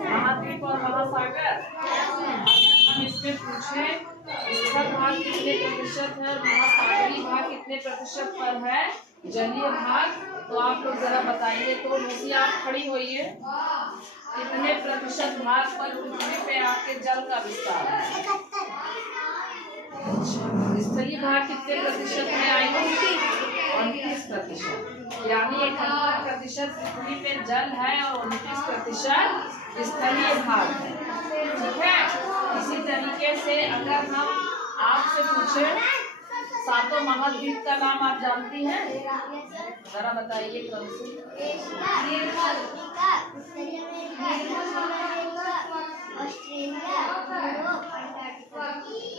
महाद्वीप और महासागर। हम इसमें पूछे स्थल भाग कितने प्रतिशत है, महासागरीय भाग कितने प्रतिशत पर है, जलीय भाग, तो आप लोग जरा बताइए। तो मुझे आप खड़ी होइए, कितने प्रतिशत भाग पर पृथ्वी पे आपके जल का विस्तार है? स्थलीय भाग कितने प्रतिशत में आएंगे? 29%। यानी 71% पृथ्वी पे जल है और 29% स्थलीय भाग है। ठीक है। इसी तरीके से अगर हम आपसे पूछे सातों महाद्वीप का नाम आप जानती हैं? जरा बताइए कौन सी?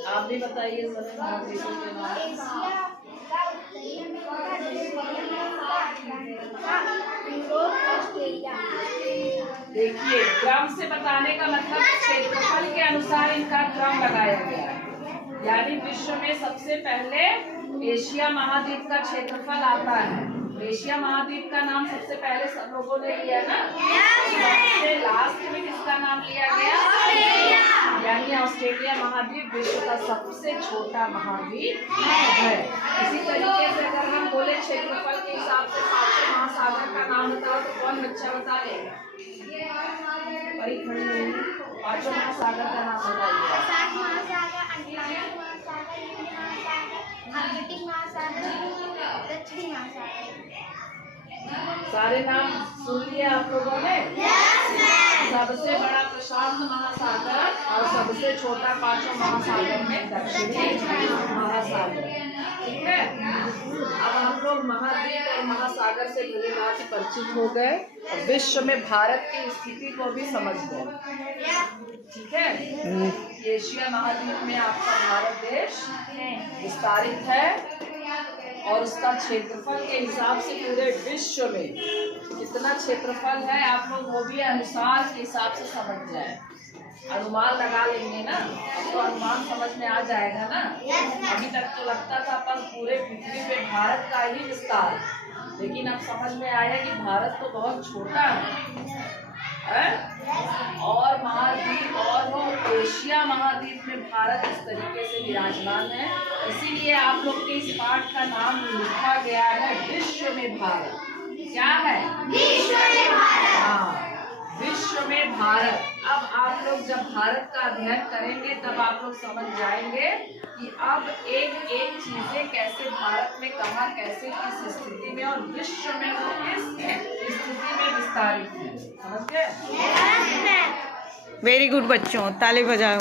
आप भी बताइए सभी महाद्वीपों के नाम। देखिए, क्रम से बताने का मतलब क्षेत्रफल के अनुसार इनका क्रम लगाया गया है। यानी विश्व में सबसे पहले एशिया महाद्वीप का क्षेत्रफल आता है। एशिया महाद्वीप का नाम सबसे पहले सब लोगों ने लिया ना। सबसे लास्ट में किसका नाम लिया गया? यानी ऑस्ट्रेलिया महाद्वीप विश्व का सबसे छोटा महाद्वीप है। इसी तरीके से अगर हम बोले क्षेत्रफल के हिसाब से पांचों महासागर का नाम बताओ तो कौन बच्चा बता लेगा? बड़ी खड़ी हुई पांचों महासागर का नाम बताइए। सारे नाम सुन लिए आप लोगों ने? सबसे बड़ा प्रशांत महासागर और सबसे छोटा पांचों महासागर में दक्षिणी महासागर। ठीक है। अब हम लोग महाद्वीप और महासागर से भली भांति परिचित हो गए और विश्व में भारत की स्थिति को भी समझ गए। ठीक है। एशिया महाद्वीप में आपका भारत देश विस्तारित है और उसका क्षेत्रफल के हिसाब से पूरे विश्व में कितना क्षेत्रफल है आप लोग वो भी अनुसार के हिसाब से समझ जाए। अनुमान लगा लेंगे ना, अब तो अनुमान समझ में आ जाएगा ना। अभी तक तो लगता था पर पूरे पृथ्वी पे भारत का ही विस्तार, लेकिन अब समझ में आया कि भारत तो बहुत छोटा है और महाद्वीप और एशिया महाद्वीप में भारत इस तरीके से विराजमान है। इसीलिए आप लोग के इस पाठ का नाम लिखा गया है विश्व में भारत। क्या है? विश्व में भारत। हाँ, विश्व में भारत। अब आप लोग जब भारत का अध्ययन करेंगे तब आप लोग समझ जाएंगे कि अब एक एक चीजें कैसे भारत में कहाँ कैसे किस स्थिति में और विश्व में वो किस स्थिति में विस्तारित है। समझ गए? वेरी गुड बच्चों, ताली बजाओ।